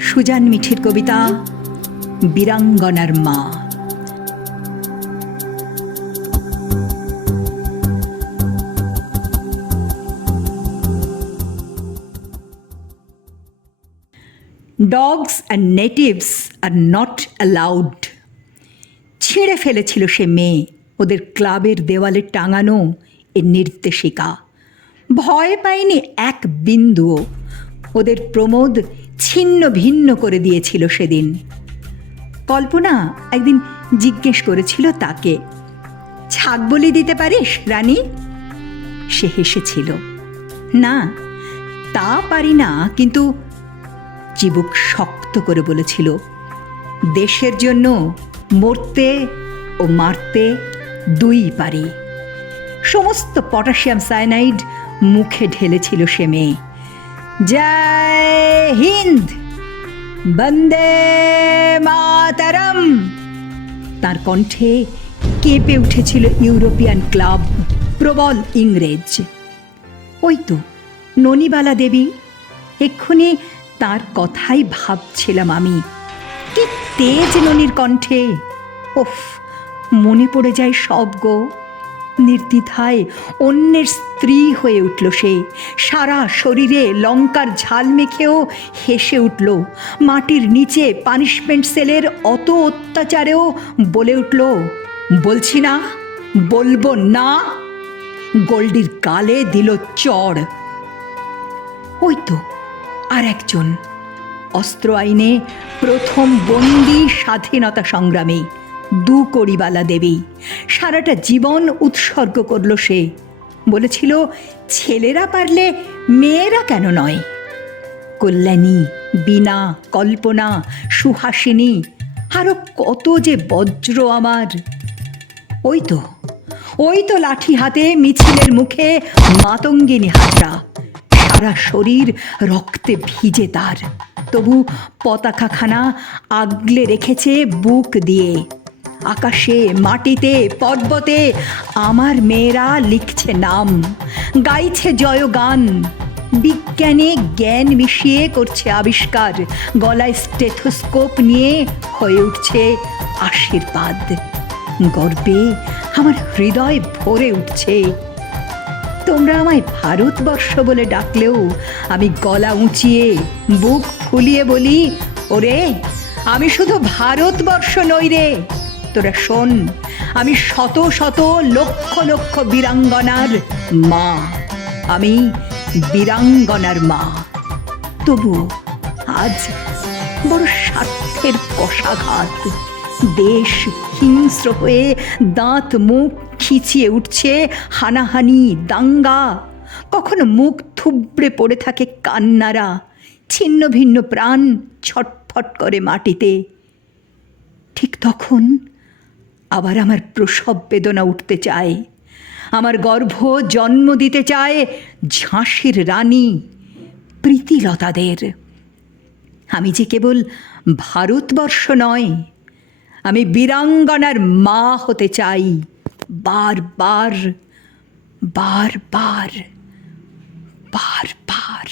Suzanne মিঠির কবিতা বীরাঙ্গনার মা। Dogs and natives are not allowed. ছিঁড়ে ফেলেছিল সে মেয়ে ওদের ক্লাবের দেওয়ালে টাঙানো এ নির্দেশিকা। ভয় পায়নি এক বিন্দুও। ওদের প্রমোদ ছিন্ন ভিন্ন করে দিয়েছিল সেদিন। কল্পনা একদিন জিজ্ঞেস করেছিল তাকে, ছাগ বলি দিতে পারিস রানী? সে হেসেছিল, না তা পারি না, কিন্তু চিবুক শক্ত করে বলেছিল, দেশের জন্য মরতে ও মারতে দুই পারি। সমস্ত পটাশিয়াম সায়ানাইড মুখে ঢেলেছিল সে মেয়ে। জয় হিন্দ, বন্দে মাতরম। তার কণ্ঠে কেঁপে উঠেছিল ইউরোপিয়ান ক্লাব, প্রবল ইংরেজ। ওই তো ননিবালা দেবী, এক্ষুনি তার কথাই ভাবছিলাম আমি। কি তেজ ননির কণ্ঠে! ওফ, মনে পড়ে যায় সব গো। নির্দ্বিধায় অন্যের স্ত্রী হয়ে উঠল সে। সারা শরীরে লঙ্কার ঝাল মেখেও হেসে উঠল। মাটির নিচে পানিশমেন্ট সেলের অত অত্যাচারেও বলে উঠল, বলছি না, বলবো না। গোল্ডির গালে দিল চড়। ওই তো আর একজন, অস্ত্র আইনে প্রথম বন্দী স্বাধীনতা সংগ্রামী, দুকড়িবালা দেবী। সারাটা জীবন উৎসর্গ করল সে। বলেছিল, ছেলেরা পারলে মেয়েরা কেন নয়? কল্যাণী, বীণা, কল্পনা, সুহাসিনী, আরো কত যে বজ্র আমার। ওই তো লাঠি হাতে মিছিলের মুখে মাতঙ্গিনী হাজরা। সারা শরীর রক্তে ভিজে তার, তবু পতাকাখানা আগলে রেখেছে বুক দিয়ে। আকাশে, মাটিতে, পর্বতে আমার মেয়েরা লিখছে নাম, গাইছে জয়গান। বিজ্ঞানে জ্ঞান মিশিয়ে করছে আবিষ্কার, গলায় স্টেথোস্কোপ নিয়ে হয়ে উঠছে আশীর্বাদ। গর্বে আমার হৃদয় ভরে উঠছে। তোমরা আমায় ভারতবর্ষ বলে ডাকলেও আমি গলা উঁচিয়ে বুক ফুলিয়ে বলি, ওরে আমি শুধু ভারতবর্ষ নই রে। তোরা শোন, আমি শত শত লক্ষ লক্ষ বীরাঙ্গনার মা। আমি বীরাঙ্গনার মা। তবুও আজ বড় স্বার্থের কষাঘাত। দেশ হিংস্র হয়ে দাঁত মুখ খিচিয়ে উঠছে, হানাহানি, দাঙ্গা। কখনো মুখ থুবড়ে পড়ে থাকে কান্নারা, ছিন্ন ভিন্ন প্রাণ ছটফট করে মাটিতে। ঠিক তখন আবার আমার প্রসব বেদনা উঠতে চায়। আমার গর্ভ জন্ম দিতে চায় ঝাঁসির রানী প্রীতিলতাদের। আমি যে কেবল ভারতবর্ষ নয়, আমি বীরাঙ্গনার মা হতে চাই। বারবার বারবার বারবার।